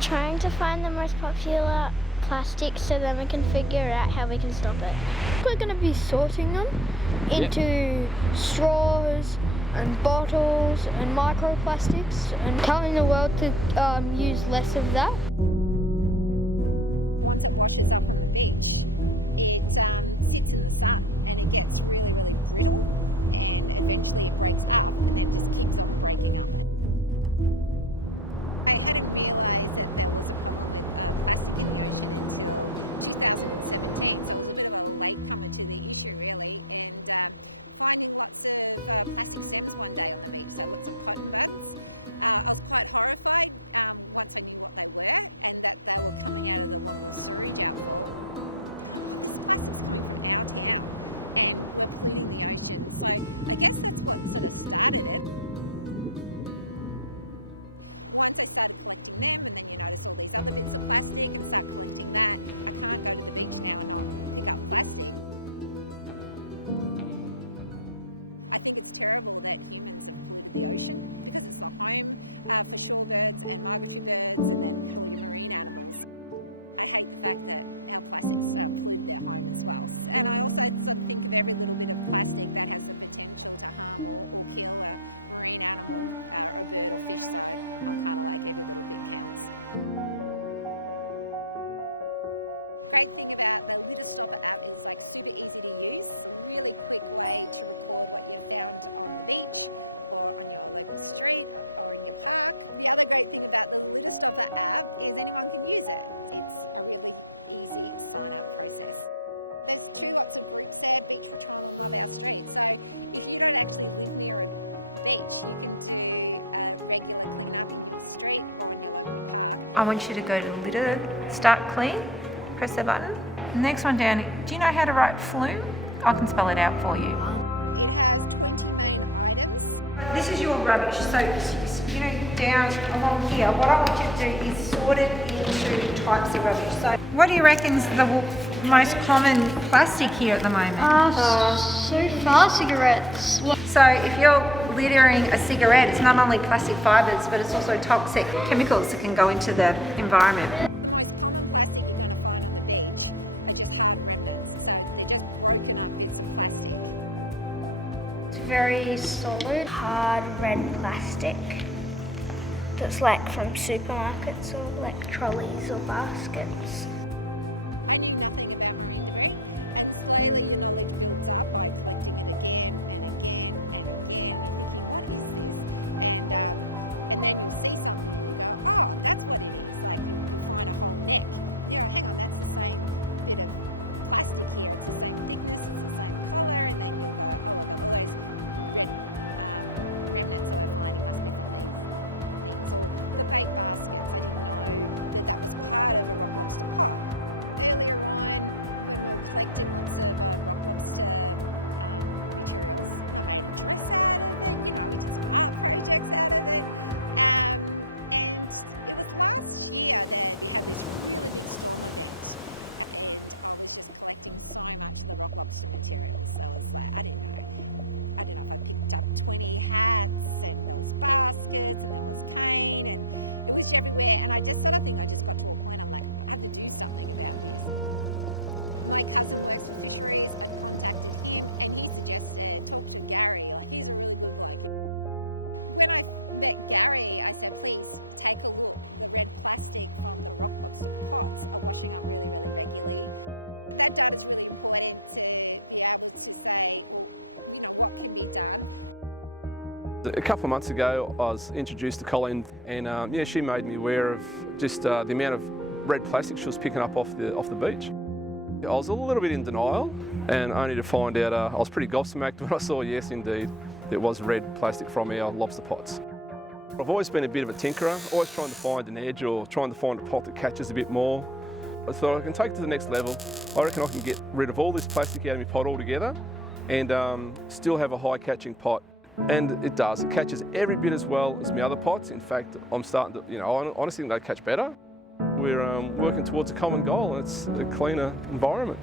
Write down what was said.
Trying to find the most popular plastics so then we can figure out how we can stop it. We're going to be sorting them into straws and bottles and microplastics and telling the world to use less of that. I want you to go to litter, start clean, press the button. The next one down, do you know how to write flume? I can spell it out for you. This is your rubbish, so you know, down along here, what I want you to do is sort it into types of rubbish. So what do you reckon's the most common plastic here at the moment? So far, cigarettes. So if you're littering a cigarette, it's not only plastic fibres, but it's also toxic chemicals that can go into the environment. It's very solid, hard red plastic that's like from supermarkets or like trolleys or baskets. A couple of months ago I was introduced to Colleen and she made me aware of just the amount of red plastic she was picking up off the beach. I was a little bit in denial and only to find out I was pretty gobsmacked when I saw, yes indeed, it was red plastic from our lobster pots. I've always been a bit of a tinkerer, always trying to find an edge or trying to find a pot that catches a bit more. I thought I can take it to the next level. I reckon I can get rid of all this plastic out of my pot altogether and still have a high catching pot. And it does, it catches every bit as well as my other pots. In fact, I'm starting to, I honestly think they catch better. We're working towards a common goal, and it's a cleaner environment.